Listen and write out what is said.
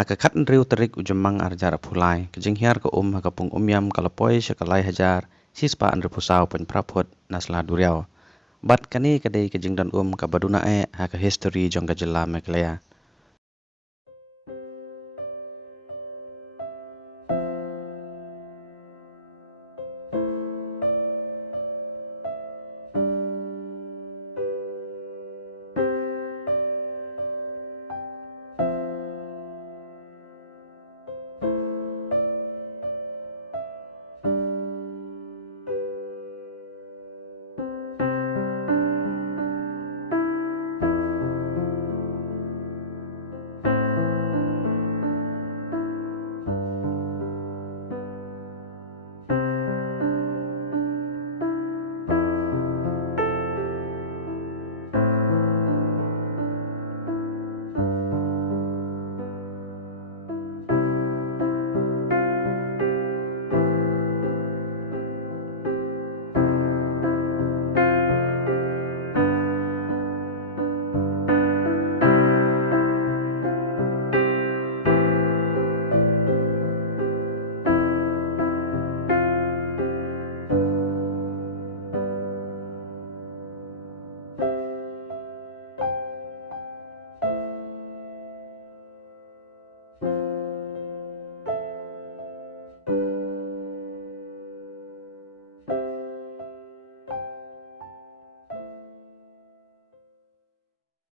Haka kat riu terik ujemang arjar apulai, kejing hiar ke haka pung yam kalapoi syakalai hajar, sispa andre pusau pen prapot nasla duriau. Bat kani kadai kejing dan ka baduna haka history jong ka jela meklea.